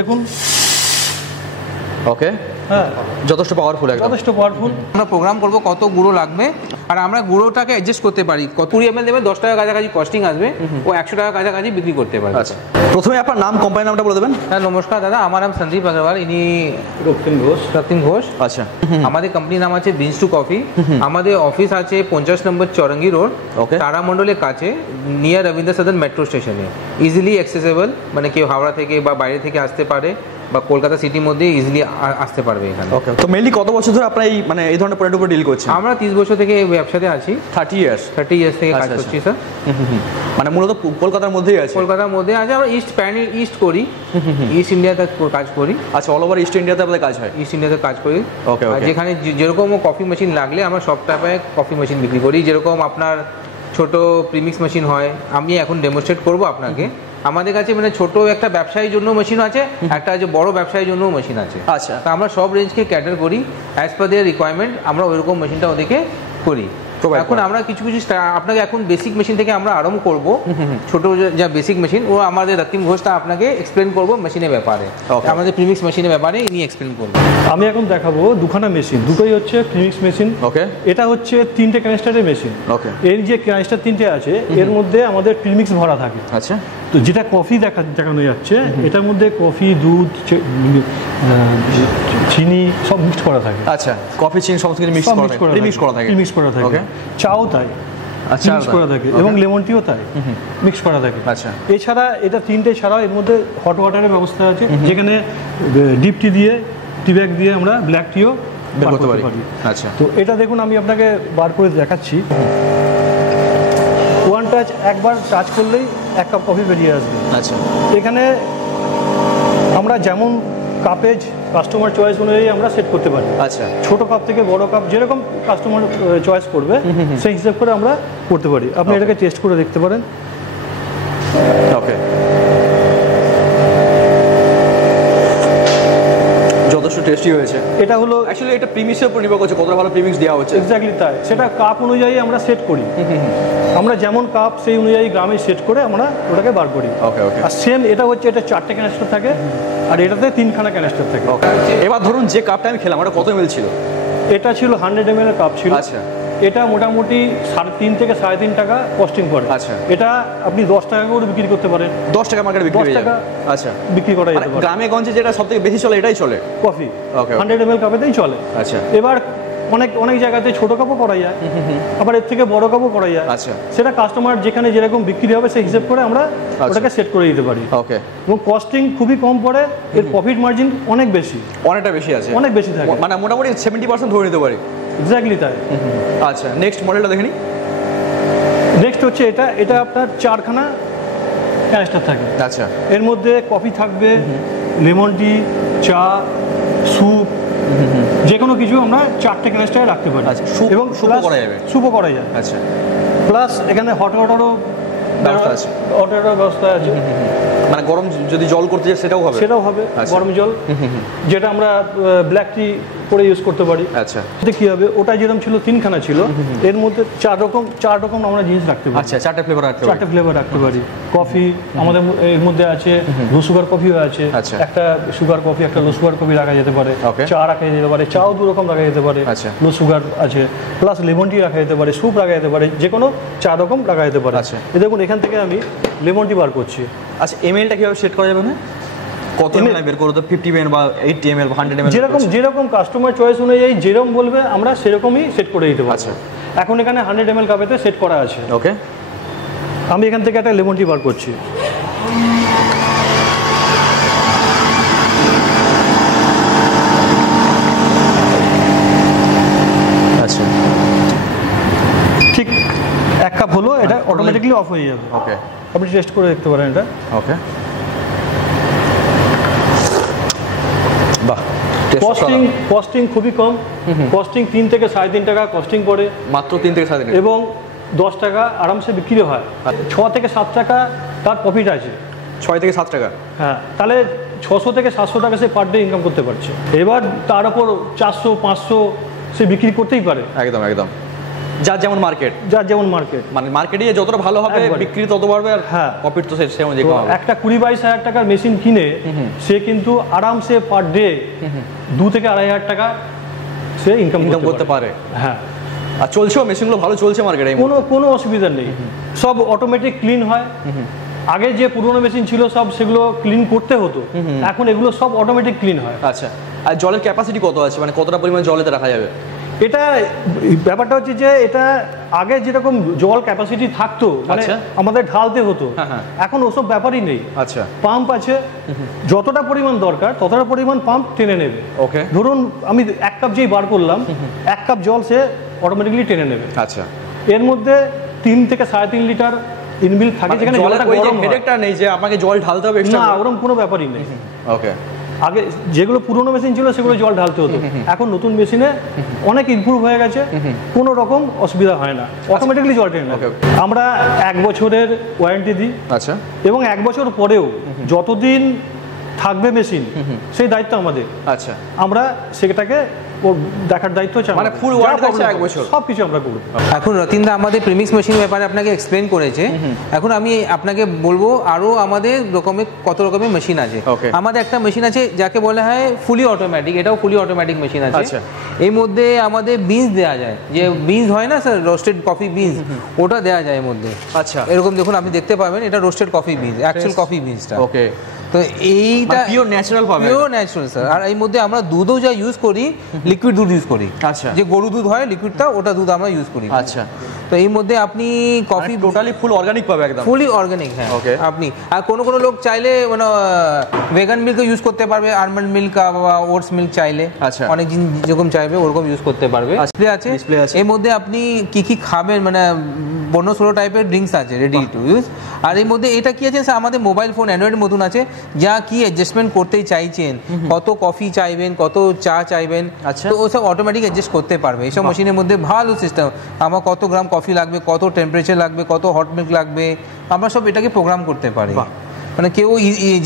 দেখুন ওকে হ্যাঁ যথেষ্ট পাওয়ারফুল একদম যথেষ্ট পাওয়ারফুল। আমরা প্রোগ্রাম করব কত গুঁড়ো লাগবে, আর আমরা গুঁড়োটাকে অ্যাডজাস্ট করতে পারি। কত 20 ml দেবে, 10 টাকা কাছাকাছি কস্টিং আসবে, ও 100 টাকা কাছাকাছি বিক্রি করতে পারবে। আচ্ছা, প্রথমে আপনার নাম, কোম্পানির নামটা বলে দেবেন। হ্যাঁ নমস্কার দাদা, আমার নাম সন্দীপ আগরওয়াল, ইনি রক্তিম ঘোষ। আচ্ছা, আমাদের কোম্পানির নাম আছে বিনস টু কফি। আমাদের অফিস আছে 50 নম্বর চৌরঙ্গি রোড, ওকে, তারামণ্ডলের কাছে, নিয়ার রবীন্দ্র সদন মেট্রো স্টেশনে। ইজিলি অ্যাক্সেসেবল, মানে কেউ হাওড়া থেকে বা বাইরে থেকে আসতে পারে বা কলকাতা সিটির মধ্যে ইজিলি আসতে পারবে এখানে। ওকে, তো মেইনলি কত বছর ধরে আপনারা এই ধরনের প্রোডাক্টের উপর ডিল করছেন? আমরা 30 বছর থেকে এই ব্যবসাতে আছি। 30 ইয়ার্স থেকে কাজ করছি স্যার। মানে মূলত কলকাতার মধ্যেই আছে? কলকাতার মধ্যে আছে। আমরা ইস্ট করি, ইস্ট ইন্ডিয়াতে কাজ করি। আচ্ছা, অল ওভার ইস্ট ইন্ডিয়াতে আপনাদের কাজ হয়? ইস্ট ইন্ডিয়াতে কাজ করি। ওকে, যেখানে যেরকম কফি মেশিন লাগলে আমরা সব টাইপের কফি মেশিন বিক্রি করি। যেরকম আপনার ছোট প্রিমিক্স মেশিন হয়, আমি এখন ডেমনস্ট্রেট করব আপনাকে। আমাদের কাছে মানে ছোট একটা ব্যবসায়ীর জন্য মেশিন আছে, একটা আছে বড় ব্যবসায়ীর জন্য মেশিন আছে। আচ্ছা, তো আমরা সব রেঞ্জকে ক্যাটার করি অ্যাজ পার দেয়ার রিকোয়ারমেন্ট। আমরা ওইরকম মেশিনটা ওদেরকে করি। এখন আমরা কিছু আপনাকে এখন বেসিক মেশিন থেকে আমরা আরম্ভ করব। ছোট যা বেসিক মেশিন, ও আমাদের রক্তিম ঘোষটা আপনাকে এক্সপ্লেন করবো মেশিনের ব্যাপারে, আমাদের প্রিমিক্স মেশিনের ব্যাপারে ইনি এক্সপ্লেন করবো। আমি এখন দেখাবো দুখানা মেশিন, দুটোই হচ্ছে প্রিমিক্স মেশিন। ওকে, এটা হচ্ছে 3টে ক্যানিস্টারের মেশিন। ওকে, এর যে ক্যানিস্টার 3টে আছে, এর মধ্যে আমাদের প্রিমিক্স ভরা থাকে। আচ্ছা, তো যেটা কফি দেখানো যাচ্ছে, এটার মধ্যে কফি, দুধ, চিনি সব মিক্স করা থাকে। আচ্ছা, কফি, চিনি সমস্ত কিছু মিক্স করা থাকে। মিক্স করা থাকে। ওকে, চাও তাই মিক্স করা থাকে, এবং লেমন টিও তাই মিক্স করা থাকে। আচ্ছা, এছাড়া এটা 3টে ছাড়াও এর মধ্যে হট ওয়াটারের ব্যবস্থা আছে, যেখানে ডিপ টি দিয়ে, টি ব্যাগ দিয়ে আমরা ব্ল্যাক টিও বের করতে পারি। আচ্ছা, তো এটা দেখুন, আমি আপনাকে বার করে দেখাচ্ছি। ওয়ান টাচ, একবার টাচ করলেই 1 কাপ কফি বেরিয়ে আসবে। আচ্ছা, এখানে আমরা যেমন কাপেজ কাস্টমার চয়েস অনুযায়ী আমরা সেট করতে পারি। আচ্ছা, ছোট কাপ থেকে বড় কাপ, যেরকম কাস্টমার চয়েস করবে সেই হিসাব করে আমরা করতে পারি। আপনি এটাকে টেস্ট করে দেখতে পারেন। ওকে, যথেষ্ট টেস্টি হয়েছে। এটা হলো অ্যাকচুয়ালি এটা প্রিমিক্সের উপর নির্ভর করছে, কতটা ভালো প্রিমিক্স দেওয়া হচ্ছে। এক্স্যাক্টলি তাই, সেটা কাপ অনুযায়ী আমরা সেট করি। আমরা যেমন কাপ সেই অনুযায়ী গ্রামে সেট করে আমরা ওটাকে বার করি। ওকে, ওকে, আর সেম এটা হচ্ছে, এটা 4টে ক্যানিস্টার থাকে, আর এটাতে 3খানা ক্যানিস্টার থাকে। এবার ধরুন যে কাপটা আমি খেলাম, ওটা কত ml ছিল? এটা ছিল 100 ml এর কাপ ছিল। আচ্ছা, এটা মোটামুটি 3.5 থেকে 3.5 টাকা কস্টিং পড়ে। আচ্ছা, এটা আপনি 10 টাকা করে বিক্রি করতে পারেন। 10 টাকা মার্কেটে বিক্রি 10 হয়ে টাকা যাবে। আচ্ছা, বিক্রি করা যেতে পারে। গ্রামে গঞ্জে যেটা সবথেকে বেশি চলে এটাই চলে কফি। ওকে, 100 ml কাপেতেই চলে। আচ্ছা, এবার অনেক জায়গাতে ছোট কাপও করা যায়, আবার এর থেকে বড় কাপও করা যায়। আচ্ছা, সেটা কাস্টমার যেখানে যেরকম বিক্রি হবে সেই হিসাব করে আমরা ওটাকে সেট করে দিতে পারি। ওকে, এবং কস্টিং খুবই কম পড়ে, এর প্রফিট মার্জিন অনেক বেশি, অনেকটা বেশি আছে, অনেক বেশি থাকে, মানে মোটামুটি 70% ধরে নিতে পারি। এক্স্যাক্টলি তাই। আচ্ছা, নেক্সট মডেলটা দেখে নিই। নেক্সট হচ্ছে এটা আপনার 4খানা ক্যানিস্টার থাকে। আচ্ছা, এর মধ্যে কফি থাকবে, লেমন টি, চা, স্যুপ, যে কোনো কিছু আমরা 4টে ক্যানিস্টারে রাখতে পারি। আচ্ছা, এবং স্যুপও করা যাবে? স্যুপও করা যায়। আচ্ছা, প্লাস এখানে হট ওয়াটারও ব্যবস্থা আছে। হট ওয়াটার ব্যবস্থা আছে, মানে গরম যদি জল করতে চাই সেটাও হবে? সেটাও হবে। গরম জল, যেটা আমরা ব্ল্যাক টি করে ইউজ করতে পারি। আচ্ছা, এতে কি হবে, ওটা যেরকম ছিল 3খানা ছিল, এর মধ্যে 4 রকম আমরা জিনিস রাখতে পারি। আচ্ছা, 4টে ফ্লেভার রাখতে পারি। 4টে ফ্লেভার রাখতে পারি। কফি আমাদের এর মধ্যে আছে, লো সুগার কফিও আছে। আচ্ছা, একটা সুগার কফি, একটা লো সুগার কফি রাখা যেতে পারে। চা রাখা যেতে পারে, চাও 2 রকম রাখা যেতে পারে। আচ্ছা, লো সুগার আছে, প্লাস লেমন টি রাখা যেতে পারে, স্যুপ রাখা যেতে পারে, যে কোনো 4 রকম রাখা যেতে পারে। আচ্ছা, দেখুন এখান থেকে আমি লেমন টি বার করছি। আচ্ছা, এমএলটা কিভাবে সেট করা যাবে? না কত এমএল বের করো, তো 50 ml বা 80 ml বা 100 ml? যেরকম কাস্টমার চয়েস অনুযায়ী যেরকম বলবে আমরা সেরকমই সেট করে দিতে পারবো। আচ্ছা, এখন এখানে 100 ml কাপেতে সেট করা আছে। ওকে, আমি এখান থেকে একটা লেমন টি বার করছি। আচ্ছা, ঠিক 1 কাপ হলো, এটা অটোমেটিকলি অফ হয়ে যাবে। ওকে, আপনি টেস্ট করে দেখতে পারেন এটা। ওকে, বাহ, কস্টিং খুবই কম। কস্টিং 3 থেকে 3.5 টাকা কস্টিং পড়ে, মাত্র 3 থেকে 7 দিন, এবং 10 টাকা আরামসে বিক্রি হয়। 6 থেকে 7 টাকা তার প্রফিট আছে। 6 থেকে 7 টাকা? হ্যাঁ, তাহলে 600 থেকে 700 টাকা সে পার ডে ইনকাম করতে পারছে। এবার তার উপর 400 500 সে বিক্রি করতেই পারে। একদম একদম। যার যেমন মার্কেট, মানে মার্কেটে যতটা ভালো হবে বিক্রি তত বাড়বে, আর হ্যাঁ প্রফিট তো সে অনুযায়ী হবে। একটা 20-22 হাজার টাকার মেশিন কিনে সে কিন্তু আরামসে পার ডে 2 থেকে 2.5 হাজার টাকা সে ইনকাম করতে পারে। হ্যাঁ, আর চলছেও, মেশিনগুলো ভালো চলছে মার্কেটে, কোনো অসুবিধা নেই, সব অটোমেটিক ক্লিন হয়। আগে যে পুরোনো মেশিন ছিল সব সেগুলো ক্লিন করতে হতো, এখন এগুলো সব অটোমেটিক ক্লিন হয়। আচ্ছা, আর জলের ক্যাপাসিটি কত আছে, মানে কতটা পরিমাণ জল এতে রাখা যাবে? এটা ব্যাপারটা হচ্ছে যে এটা আগে যেরকম জল ক্যাপাসিটি থাকতো, মানে আমাদের ঢালতে হতো, এখন ওসব ব্যাপারই নেই। আচ্ছা, পাম্প আছে, যতটা পরিমাণ দরকার ততটা পরিমাণ পাম্প টেনে নেবে। ওকে, ধরুন আমি 1 কাপ যেই বার করলাম, 1 কাপ জল সে অটোমেটিকলি টেনে নেবে। আচ্ছা, এর মধ্যে 3 থেকে 3.5 লিটার ইনবিল্ট থাকে, যেখানে জলটা গরম হেডেকটা নেই যে আমাকে জল ঢালতে হবে এক্সট্রা, না ওরকম কোনো ব্যাপারই নেই। ওকে, আগে যেগুলো পুরোনো মেশিন ছিল সেগুলো জল ঢালতে হতো, এখন নতুন মেশিনে অনেক ইমপ্রুভ হয়ে গেছে, কোনো রকম অসুবিধা হয় না, অটোমেটিকলি জল টেনে নেবে। আমরা 1 বছরের ওয়ারেন্টি দিই। আচ্ছা, এবং 1 বছর পরেও যতদিন থাকবে মেশিন সেই দায়িত্ব আমাদের। আচ্ছা, আমরা সেটাকে দেখার দায়িত্ব চাই, মানে ফুল ওয়ারেন্টি আছে 1 বছর, সবকিছু আমরা করব। এখন রতিনদা আমাদের প্রিমিক্স মেশিনের ব্যাপারে আপনাকে এক্সপ্লেন করেছে, এখন আমি আপনাকে বলবো আরো আমাদের কত রকমের মেশিন আছে। আমাদের একটা মেশিন আছে যাকে বলা হয় ফুলি অটোমেটিক, এটাও ফুলি অটোমেটিক মেশিন আছে। এর মধ্যে আমাদের বিনস দেওয়া যায়, যে বিনস হয় না স্যার, রোস্টেড কফি বিনস, ওটা দেওয়া যায় এর মধ্যে। আচ্ছা, এরকম দেখুন আপনি দেখতে পাবেন, এটা roasted coffee beans, actual coffee বিনসটা। ওকে, তো এইটা পিওর ন্যাচারাল পাবে, পিওর ন্যাচারাল স্যার। আর এর মধ্যে আমরা দুধও যা ইউজ করি, লিকুইড দুধ ইউজ করি। আচ্ছা, যে গরু দুধ হয় লিকুইডটা, ওটা দুধ আমরা ইউজ করি। আচ্ছা, তো এই মধ্যে আপনি কফি টোটালি ফুল অর্গানিক পাবে, একদম ফুলি অর্গানিক। হ্যাঁ, আপনি আর কোনো লোক চাইলে মানে ভেগান মিল্ক ইউজ করতে পারবে, আলমন্ড মিল্ক বা ওটস মিল্ক চাইলে, অনেক জিনিস যেরকম চাইবে ওরকম ইউজ করতে পারবে। ডিসপ্লে আছে এর মধ্যে, আপনি কি খাবেন, মানে 15-16 টাইপের ড্রিঙ্কস আছে রেডি টু ইউজ। আর এর মধ্যে এটা কি আছে স্যার, আমাদের মোবাইল ফোন অ্যান্ড্রয়েড মতন আছে, যা কি অ্যাডজাস্টমেন্ট করতে চাইছেন, কত কফি চাইবেন, কত চা চাইবেন, তো ওসব অটোমেটিক অ্যাডজাস্ট করতে পারবে। এইসব মেশিনের মধ্যে ভালো সিস্টেম, আমার কত গ্রাম কফি লাগবে, কত টেম্পারেচার লাগবে, কত হট মিল্ক লাগবে, আমরা সব এটাকে প্রোগ্রাম করতে পারি। মানে কেউ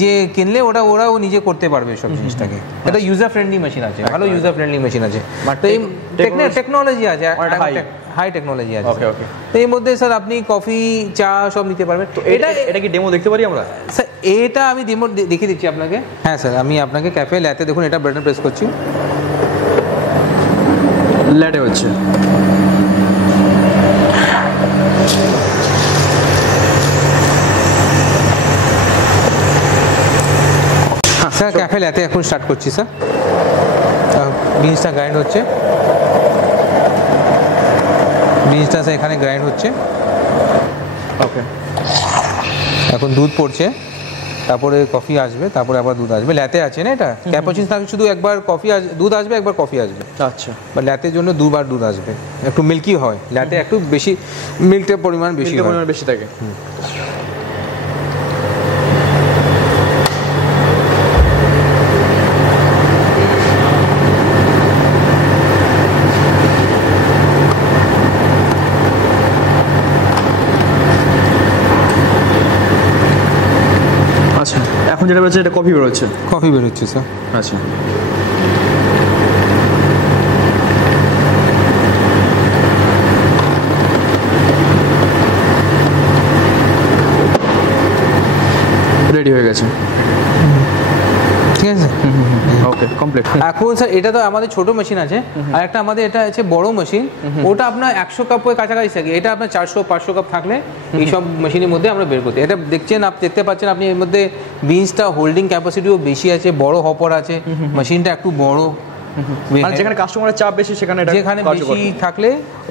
যে কিনলে ওরাও নিজে করতে পারবে সব জিনিসটাকে। এটা ইউজার ফ্রেন্ডলি মেশিন আছে, ভালো ইউজার ফ্রেন্ডলি মেশিন আছে, তো এই টেকনোলজি আছে, হাই টেকনোলজি আছে। তো এর মধ্যে স্যার আপনি কফি চা সব নিতে পারবেন। তো এটা কি ডেমো দেখতে পারি আমরা? স্যার এটা আমি ডেমো দেখিয়ে দিচ্ছি আপনাকে। হ্যাঁ স্যার, আমি আপনাকে ক্যাফে ল্যাতে দেখুন, এটা বাটন প্রেস করছি, ল্যাটে হচ্ছে। হ্যাঁ স্যার, ক্যাফে ল্যাতে এখন স্টার্ট করছি স্যার, বিনসটা গ্রাইন্ড হচ্ছে, বিনসটা স্যার এখানে গ্রাইন্ড হচ্ছে। ওকে, এখন দুধ পড়ছে, তারপরে কফি আসবে, তারপরে আবার দুধ আসবে। ল্যাতে আছে না, এটা ক্যাপাচিনো থাকে, শুধু একবার দুধ আসবে, একবার কফি আসবে। আচ্ছা, বা ল্যাতের জন্য 2 বার দুধ আসবে, একটু মিল্কি হয়, ল্যাতে একটু বেশি মিল্কের পরিমাণ বেশি থাকে। এখন যেটা বেরোচ্ছে এটা কফি বেরোচ্ছে স্যার। আচ্ছা, রেডি হয়ে গেছে, ঠিক আছে। ওকে, কমপ্লিট। এখন স্যার এটা তো আমাদের ছোট মেশিন আছে, আর একটা আমাদের এটা আছে বড় মেশিন, ওটা আপনার 100 কাপের কাছাকাছি থাকে, এটা আপনার 400-500 কাপ থাকলে এইসব মেশিনের মধ্যে আমরা বের করতে। এটা দেখতে পাচ্ছেন আপনি, এর মধ্যে বিনসটা হোল্ডিং ক্যাপাসিটিও বেশি আছে, বড় হপার আছে, মেশিনটা একটু বড়, মানে যেখানে কাস্টমারের চাপ বেশি সেখানে যেখানে বেশি থাকলে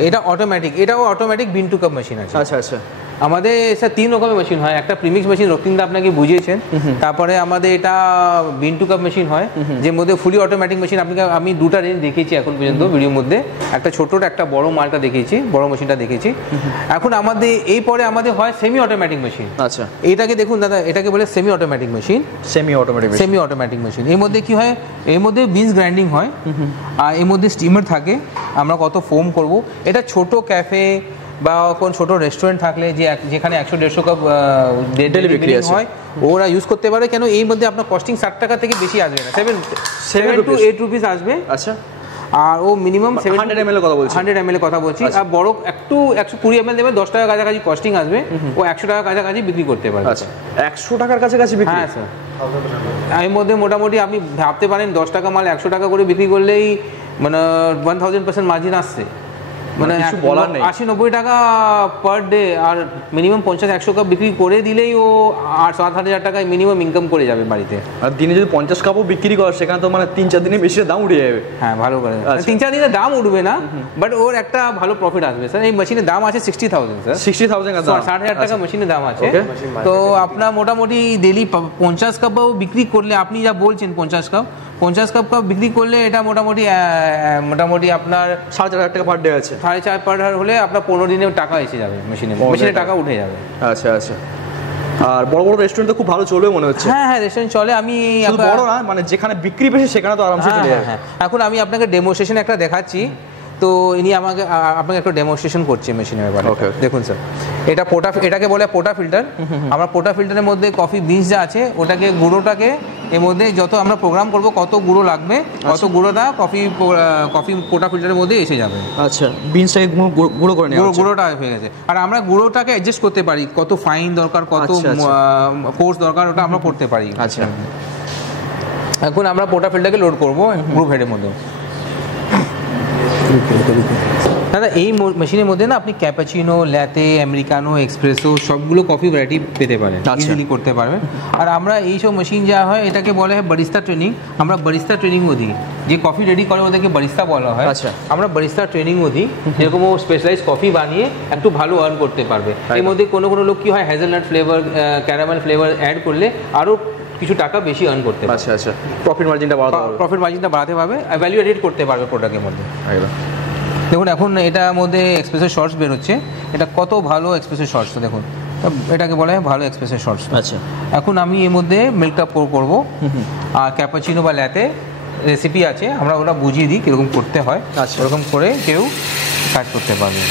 এটা অটোমেটিক, এটাও automatic been to cup machine আছে। আচ্ছা আচ্ছা, আমাদের স্যার 3 রকমের মেশিন হয়, একটা প্রিমিক্স মেশিন রক্তিনদা আপনাকে বুঝিয়েছেন, তারপরে আমাদের এটা বিন টু কাপ মেশিন হয়, যে মধ্যে ফুলি অটোমেটিক মেশিন আমি 2টা রেঞ্জ দেখিয়েছি এখন পর্যন্ত ভিডিওর মধ্যে, একটা ছোটটা একটা বড় মালটা দেখিয়েছি, বড় মেশিনটা দেখেছি। এখন আমাদের এই পরে আমাদের হয় সেমি অটোমেটিক মেশিন। আচ্ছা, এটাকে দেখুন দাদা, এটাকে বলে semi automatic machine. Semi automatic machine এর মধ্যে কি হয়, এর মধ্যে বিনস গ্রাইন্ডিং হয়, আর এর মধ্যে স্টিমার থাকে, আমরা কত ফোম করব। এটা ছোট ক্যাফে বা কোন ছোট রেস্টুরেন্ট থাকলে যেখানে 100-150 কাপ ডেলিভারি হয়, ওরা ইউজ করতে পারে। কেন, এই মধ্যে আপনার কস্টিং 60 টাকা থেকে বেশি আসবে না, 7 to 8 রুপিস আসবে। আচ্ছা, আর ও মিনিমাম 100 ml কথা বলছি 100 ml কথা বলছি। আর বড় একটু 120 ml দেবে, 10 টাকা কাছাকাছি কস্টিং আসবে, ও 100 টাকা কাছাকাছি বিক্রি করতে পারবে। আচ্ছা 100 টাকার কাছাকাছি বিক্রি? হ্যাঁ স্যার, এর মধ্যে মোটামুটি আপনি ভাবতে পারেন 10 টাকা মাল 100 টাকা করে বিক্রি করলেই মানে 1000% মার্জিন আসছে, মানে 80-90 টাকা পার ডে। আর মিনিমাম 50-100 কাপ বিক্রি করে দিলেই ও 7,000 টাকায় মিনিমাম ইনকাম করে যাবে বাড়িতে। আর দিনে যদি 50 কাপও বিক্রি করে সেখানে তো মানে 3-4 দিনে মেশিনের দাম উঠে যাবে। হ্যাঁ ভালো করে 3-4 দিনে দাম উঠবে না, বাট ওর একটা ভালো প্রফিট আসবে স্যার। এই মেশিনের দাম আছে 60,000 স্যার, 60,000 60,000 টাকা মেশিনের দাম আছে। তো আপনার মোটামুটি ডেলি 50 কাপও বিক্রি করলে, আপনি যা বলছেন 50 কাপ বিক্রি করলে এটা মোটামুটি আপনার 4,500 টাকা পার ডে আছে। 4.5 পার ডে হলে আপনার 15 দিনে টাকা এসে যাবে, মেশিনে টাকা উঠে যাবে। আচ্ছা আচ্ছা। আর বড় বড় রেস্টুরেন্ট তো খুব ভালো চলবে মনে হচ্ছে। হ্যাঁ হ্যাঁ, রেস্টুরেন্ট চলে। আমি বড় না, মানে যেখানে বিক্রি বেশি সেখানে তো আরামসে চলে যাবে। এখন আমি আপনাকে ডেমোস্ট্রেশন একটা দেখাচ্ছি, তো ইনি আপনাকে একটা ডেমোস্ট্রেশন করছে মেশিনের ব্যাপারে। দেখুন স্যার, এটাকে বলে পোটা ফিল্টার। আমরা পোটা ফিল্টারের মধ্যে কফি বিনস যা আছে ওটাকে গুঁড়োটাকে এর মধ্যে যত আমরা প্রোগ্রাম করব কত গুঁড়ো লাগবে, কত গুঁড়োটা কফি পোটা ফিল্টারের মধ্যে এসে যাবে। আচ্ছা, বিনসটাকে গুঁড়ো করে নেওয়া, গুঁড়োটা হয়ে গেছে। আর আমরা গুঁড়োটাকে অ্যাডজাস্ট করতে পারি, কত ফাইন দরকার, কত কোর্স দরকার, ওটা আমরা করতে পারি। আচ্ছা, এখন আমরা পোটা ফিল্টারকে লোড করবো গ্রুপ হেডের মধ্যে। দাদা এই মেশিনের মধ্যে না আপনি ক্যাপাচিনো, ল্যাতে, আমেরিকানো, এক্সপ্রেসো সবগুলো কফি ভ্যারাইটি পেতে পারেন, ইজিলি করতে পারবেন। আর আমরা এইসব মেশিন যা হয় এটাকে বলা হয় বারিস্তা ট্রেনিং। আমরা বারিস্তা ট্রেনিংও দিই, যে কফি রেডি করে ওদেরকে বারিস্তা বলা হয়। আচ্ছা, আমরা বারিস্তা ট্রেনিংও দিই, যেরকম ও স্পেশালাইজ কফি বানিয়ে একটু ভালো আর্ন করতে পারবে। এর মধ্যে কোনো লোক কি হয়, hazelnut flavour, caramel flavour add করলে আরও কিছু টাকা বেশি আর্ন করতে পারবে। আচ্ছা আচ্ছা, প্রফিট মার্জিনটা বাড়াতে পারবে, ভ্যালু এডিট করতে পারবে প্রোডাক্টের মধ্যে। দেখুন এখন এটার মধ্যে এক্সপ্রেসো শর্টস বেরোচ্ছে, এটা কত ভালো এক্সপ্রেসো শর্টস, দেখুন এটাকে বলা হয় ভালো এক্সপ্রেসো শর্টস। আচ্ছা, এখন আমি এর মধ্যে মিল্কটা পোর করবো, আর ক্যাপাচিনো বা ল্যাতে রেসিপি আছে, আমরা ওটা বুঝিয়ে দিই কীরকম করতে হয়। আচ্ছা, ওরকম করে কেউ কাজ করতে পারবে।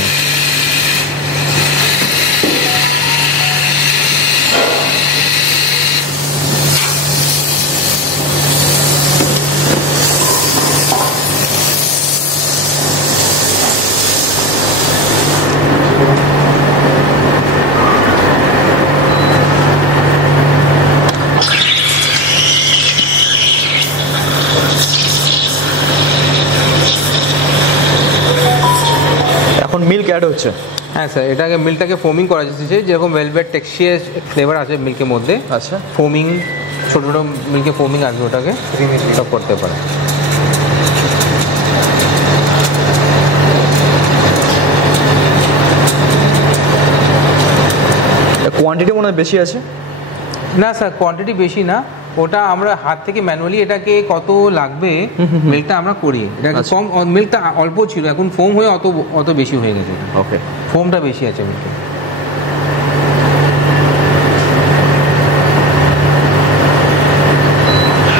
মিল্ক অ্যাড হচ্ছে। হ্যাঁ স্যার, এটাকে মিল্কটাকে ফোমিং করা যাচ্ছে, যেরকম ভেলভেট টেক্সচার ফ্লেভার আছে মিল্কের মধ্যে। আচ্ছা, ফোমিং, ছোটো ছোটো মিল্কে ফোমিং আসবে, ওটাকে সব করতে পারে। কোয়ান্টিটি মনে হয় বেশি আছে? না স্যার, কোয়ান্টিটি বেশি না, ওটা আমরা হাত থেকে ম্যানুয়ালি এটাকে কত লাগবে মিল্কটা আমরা করি। এটাকে কম, মিল্কটা অল্প ছিল, এখন ফোম হয়ে অত বেশি হয়ে গেছে। ওকে, ফোমটা বেশি আছে মিল্কে।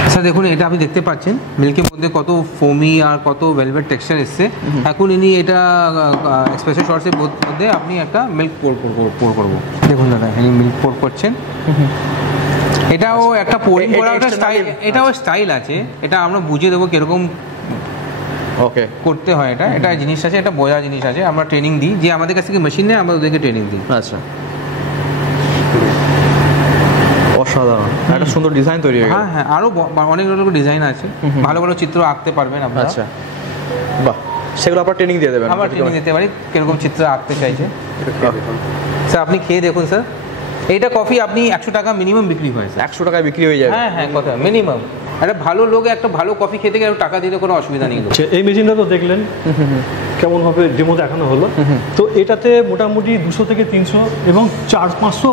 আচ্ছা দেখুন, এটা আপনি দেখতে পাচ্ছেন মিল্কের মধ্যে কত ফোমি আর কত ভেলভেট টেক্সচার এসছে। এখন ইনি এটা এক্সপ্রেসো শর্টসের মধ্যে আপনি একটা মিল্ক পোর করবো। দেখুন দাদা, ইনি মিল্ক পোর করছেন। এটাও একটা পোরিং করা একটা স্টাইল, এটাও স্টাইল আছে, এটা আমরা বুঝিয়ে দেবো কিরকম ওকে করতে হয়। এটা জিনিস আছে, এটা বোঝা জিনিস আছে, আমরা ট্রেনিং দিই, যে আমাদের কাছ থেকে মেশিন নেই আমরা ওদেরকে ট্রেনিং দিই। আচ্ছা, অসাধারণ, একটা সুন্দর ডিজাইন তৈরি হয়ে গেল। হ্যাঁ হ্যাঁ, আরও অনেক রকম ডিজাইন আছে, ভালো ভালো চিত্র আঁকতে পারবেন আপনারা। আচ্ছা, বাহ, সেগুলো আপনার ট্রেনিং দিয়ে দেবেন? আমরা ট্রেনিং দিতে পারি, কিরকম চিত্র আঁকতে চাইছে। স্যার আপনি খেয়ে দেখুন স্যার, এইটা কফি আপনি 100 টাকা মিনিমাম বিক্রি হয়। 100 টাকায় বিক্রি হয়ে যাবে? হ্যাঁ হ্যাঁ, কথা মিনিমাম। একটা ভালো লোক একটা ভালো কফি খেতে গেলে টাকা দিতে কোনো অসুবিধা নেই। এই মেশিনটা তো দেখলেন কেমন ভাবে ডেমো দেখানো হলো। তো এটাতে মোটামুটি 200 থেকে 300 এবং 400-500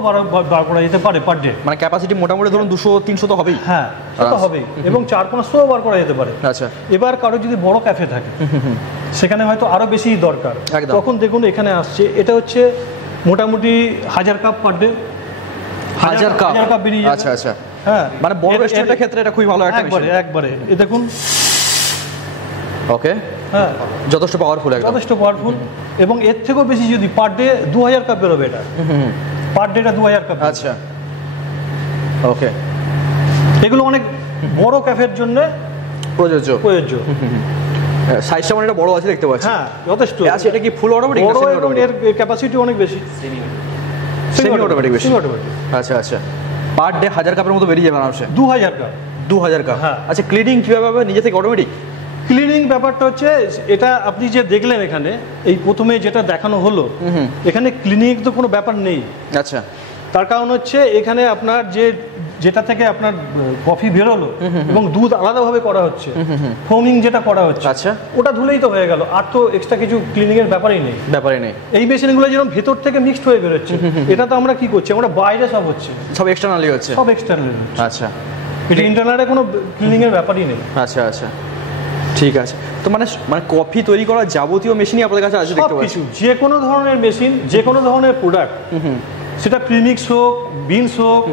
বার করা যেতে পারে পার ডে। মানে ক্যাপাসিটি মোটামুটি ধরুন 200-300 তো হবেই। হ্যাঁ, সেটা হবেই, এবং 400-500 বার করা যেতে পারে। আচ্ছা, এবার কারো যদি বড় ক্যাফে থাকে সেখানে হয়তো আরো বেশি দরকার, তখন দেখুন এখানে আসছে, এটা হচ্ছে মোটামুটি 1000 কাপ পার ডে। 1000 কাপ বেরিয়ে যাবে। আচ্ছা আচ্ছা, হ্যাঁ, মানে বড় রেস্টুরেন্টের ক্ষেত্রে এটা খুবই ভালো একটা মেশিন। একবারে এই দেখুন, ওকে, হ্যাঁ, যথেষ্ট পাওয়ারফুল, একদম যথেষ্ট পাওয়ারফুল। এবং এর থেকেও বেশি যদি পার ডে 2000 কাপ বেরোবে, এটা পার ডে 2000 কাপ। আচ্ছা, ওকে, এগুলো অনেক বড় ক্যাফের জন্য প্রযোজ্য। সাইজটা মানে এটা বড় আছে দেখতে পাচ্ছি। হ্যাঁ যথেষ্ট। আচ্ছা এটা কি ফুল অটোমেটিক না বড় সেমি এবং অটোমেটিক? এর ক্যাপাসিটি অনেক বেশি। সেমি অটোমেটিক বেশি। Semi automatic. আচ্ছা আচ্ছা, পার ডে 1000 কাপের মতো বেরিয়ে যাবে আরামসে। 2000 কাপ। 2000 কাপ। হ্যাঁ। আচ্ছা ক্লিনিং কিভাবে হবে নিজে থেকে অটোমেটিক? ক্লিনিং ব্যাপারটা হচ্ছে এটা আপনি যে দেখলেন এখানে এই প্রথমে যেটা দেখানো হলো, এখানে ক্লিনিং তো কোনো ব্যাপার নেই। আচ্ছা। তার কারণ হচ্ছে এখানে আপনার যেটা থেকে আপনার কফি বেরোলো এবং দুধ আলাদাভাবে করা হচ্ছে, ফোমিং যেটা করা হচ্ছে, আচ্ছা ওটা ধুলেই তো হয়ে গেল, আর তো এক্সট্রা কিছু ক্লিনিং এর ব্যাপারই নেই। ব্যাপারই নেই। এই মেশিনগুলো যেরকম ভেতর থেকে মিক্সড হয়ে বেরোচ্ছে, এটা তো আমরা কি করছি, আমরা বাইরে সব হচ্ছে, সব এক্সটার্নালি হচ্ছে। সব এক্সটার্নাল। আচ্ছা, এটা ইন্টারনালে কোনো ক্লিনিং এর ব্যাপারই নেই। আচ্ছা আচ্ছা ঠিক আছে। তো মানে কফি তৈরি করার যাবতীয় মেশিনই আপনাদের কাছে আছে দেখতে পাচ্ছি? কিছু যে কোনো ধরনের মেশিন, যে কোনো ধরনের প্রোডাক্ট, সেটা প্রিমিক্স হোক, বিনস হোক,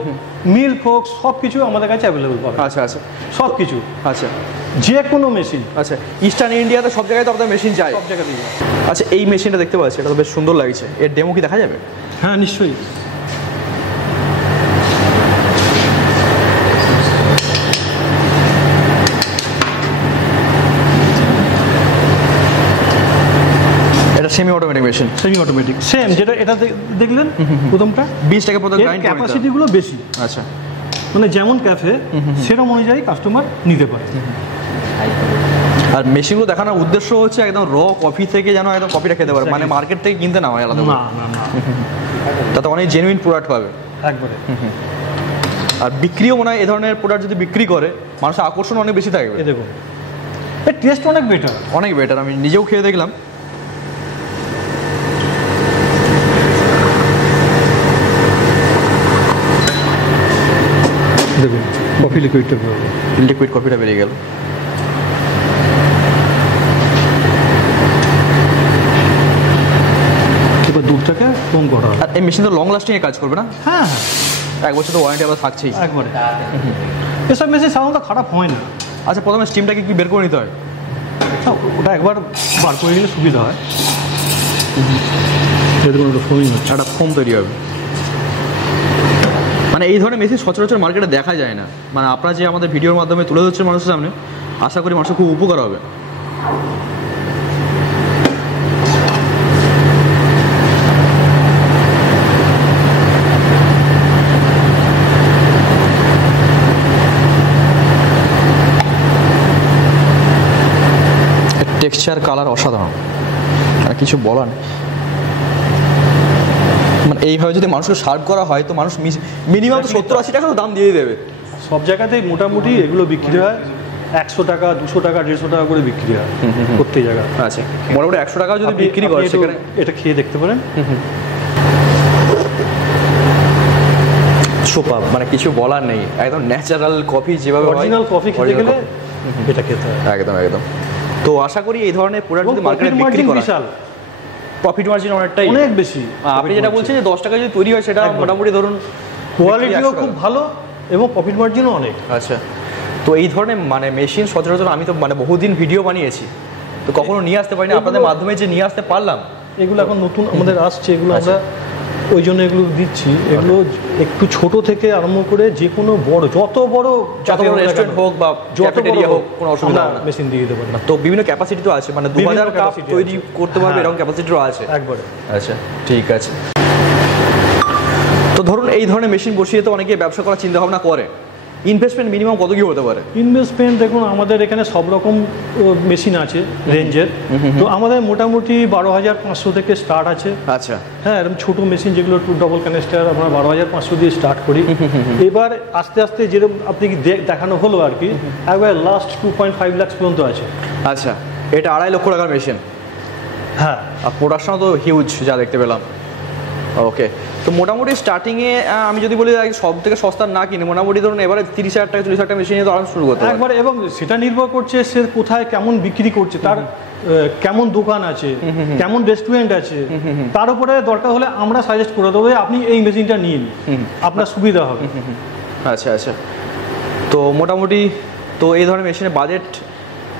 মিল্ক হোক, সব কিছু আমাদের কাছে অ্যাভেলেবল পাবে। আচ্ছা আচ্ছা সব কিছু, আচ্ছা যে কোনো মেশিন। আচ্ছা ইস্টার্ন ইন্ডিয়াতে সব জায়গায় তো আপনাদের মেশিন চাই? সব জায়গাতেই। আচ্ছা এই মেশিনটা দেখতে পাচ্ছি, এটা তো বেশ সুন্দর লাগছে, এর ডেমো কি দেখা যাবে? হ্যাঁ নিশ্চয়ই। এটা semi automatic machine? Semi automatic, same যেটা এটা দেখলেন প্রথমটা, 20 টাকা প্রতি গ্রাইন্ড করে ক্যাপাসিটি গুলো বেশি। আচ্ছা মানে যেমন ক্যাফে সেরকম অনুযায়ী কাস্টমার নিতে পারে। আর মেশিনগুলো দেখানোর উদ্দেশ্য হচ্ছে একদম র কফি থেকে যেন একদম কফিটা খেতে পারে, মানে মার্কেট থেকে কিনতে না হয় আলাদা। না না না, তাতে অনেক জেনুইন প্রোডাক্ট পাবে একবারে। আর বিক্রিও মনে হয় এ ধরনের প্রোডাক্ট যদি বিক্রি করে মানুষের আকর্ষণ অনেক বেশি থাকবে। এই দেখুন এর টেস্ট অনেক বেটার, অনেক বেটার, আমি নিজেও খেয়ে দেখলাম। দেখুন কফি লিকুইডটা বেরোবে, লিকুইড কফিটা বেরিয়ে গেল। এবার দুধটাকে কম করা হবে। আর এই মেশিন তো লং লাস্টিং এ কাজ করবে না? হ্যাঁ 1 বছর তো ওয়ারেন্টি আবার থাকছেই একবারে। এসব মেশিন সাধারণত খারাপ হয় না। আচ্ছা প্রথমে স্টিমটাকে কি বের করে নিতে হয়? ওটা একবার বার করে নিলে সুবিধা হয়। দেখুন ওটা ফোমিং হচ্ছে, একটা ফোম তৈরি হবে। মানে এই ধরনের মেশিন সচরাচর মার্কেটে দেখা যায় না, মানে আপনারা যে আমাদের ভিডিওর মাধ্যমে তুলে ধরছেন মানুষের সামনে, আশা করি মানুষের খুব উপকার হবে। টেক্সচার কালার অসাধারণ, আর কিছু বলার নেই। মানে এইভাবে যদি মানুষকে সার্ভ করা হয় তো মানুষ মিনিমাম 70-80 টাকা তো দাম দিয়ে দেবে। সব জায়গাতেই মোটামুটি এগুলো বিক্রি হয় 100 টাকা, 200 টাকা, 150 টাকা করে বিক্রি হয় প্রত্যেক জায়গায়। আচ্ছা মোটামুটি 100 টাকা যদি বিক্রি করে সেখানে এটা খেয়ে দেখতে পারেন। সুপার, মানে কিছু বলার নেই, একদম ন্যাচারাল কফি যেভাবে অরিজিনাল কফি খেতে গেলে এটা খেতে হয়। একদম একদম। তো আশা করি এই ধরনের প্রোডাক্ট যদি মার্কেটে বিক্রি করা হয়, প্রফিট মার্জিন অনেকটাই অনেক বেশি। আপনি যেটা বলছেন যে 10 টাকা যদি তৈরি হয় সেটা মোটামুটি ধরুন কোয়ালিটিও খুব ভালো এবং প্রফিট মার্জিনও অনেক। আচ্ছা তো এই ধরনের মানে মেশিন সচরাচর আমি তো মানে বহুদিন ভিডিও বানিয়েছি, তো কখনো নিয়ে আসতে পারিনি, আপনাদের মাধ্যমে যে নিয়ে আসতে পারলাম। এগুলো এখন নতুন আমাদের আসছে, এগুলো আমরা ওই জন্য এগুলো দিচ্ছি। এগুলো একটু ছোট থেকে আরম্ভ করে যে কোনো বড়, যত বড় রেস্টুরেন্ট হোক বা ক্যাফেটেরিয়া হোক কোনো অসুবিধা হবে না, মেশিন দিয়ে দিতে পারি। তো বিভিন্ন ক্যাপাসিটি তো আছে, মানে 2000 কাপ তৈরি করতে পারবে এরকম ক্যাপাসিটিও আছে একবারে। আচ্ছা ঠিক আছে। তো ধরুন এই ধরনের মেশিন বসিয়ে তো অনেকে ব্যবসা করার চিন্তা ভাবনা করে, ইনভেস্টমেন্ট মিনিমাম কত কি হতে পারে? ইনভেস্টমেন্ট দেখুন আমাদের এখানে সব রকম মেশিন আছে রেঞ্জের, তো আমাদের মোটামুটি 12,500 থেকে স্টার্ট আছে। আচ্ছা হ্যাঁ এরকম ছোটো মেশিন যেগুলো ডবল ক্যানেস্টার আমরা 12,500 দিয়ে স্টার্ট করি। এবার আস্তে আস্তে যেরকম আপনি কি দেখানো হলো আর কি, একবার লাস্ট 2.5 লাখ পর্যন্ত আছে। আচ্ছা এটা 2.5 লক্ষ টাকার মেশিন? হ্যাঁ আর প্রোডাকশনও তো হিউজ যা দেখতে পেলাম। ওকে তো মোটামুটি স্টার্টিংয়ে আমি যদি বলি সব থেকে সস্তার না কিনে মোটামুটি ধরুন এবারে 30,000 টাকা 40,000 টাকা মেশিন নিয়ে তো আরাম শুরু করতে একবার, এবং সেটা নির্ভর করছে সে কোথায় কেমন বিক্রি করছে, তার কেমন দোকান আছে, কেমন রেস্টুরেন্ট আছে, তার উপরে দরকার হলে আমরা সাজেস্ট করে দেবো আপনি এই মেশিনটা নিন, আপনার সুবিধা হবে। আচ্ছা আচ্ছা তো মোটামুটি তো এই ধরনের মেশিনের বাজেট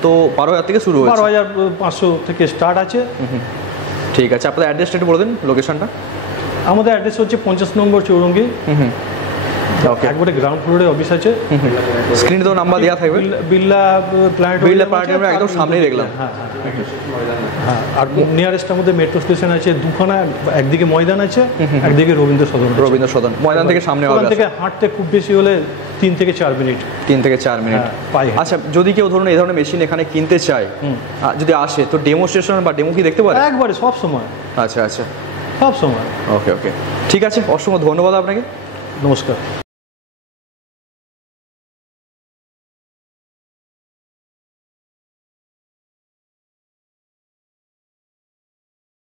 তো 12,000 থেকে শুরু হচ্ছে? 12,500 থেকে স্টার্ট আছে। ঠিক আছে আপনাদের অ্যাড্রেসটা একটু বলে দিন, লোকেশনটা। আমাদের অ্যাড্রেস হচ্ছে 50 নম্বর চৌরঙ্গি, Okay. একবারে গ্রাউন্ড ফ্লোরে অফিস আছে। স্ক্রিনে তো নাম্বার দেওয়া থাকবে। বিড়লা প্ল্যানেটোরিয়াম, বিড়লা প্ল্যানেটোরিয়ামের একদম সামনেই দেখলাম। হ্যাঁ, আর নিয়ারেস্টের মধ্যে মেট্রো স্টেশন আছে দুখানা, একদিকে ময়দান আছে, একদিকে রবীন্দ্র সদন। রবীন্দ্র সদন ময়দান থেকে সামনে হবে। ওখান থেকে হাঁটতে খুব বেশি হলে 3 থেকে 4 মিনিট। 3 থেকে 4 মিনিট। পায়ে। আচ্ছা, যদি কেউ ধরুন এই ধরনের মেশিন এখানে কিনতে চায়, যদি আসে তো ডেমোস্ট্রেশন বা ডেমো কি দেখতে পারে? একবারে সব সময়। আচ্ছা আচ্ছা, সব সময়। ওকে ওকে, ঠিক আছে, অসংখ্য ধন্যবাদ আপনাকে। নমস্কার।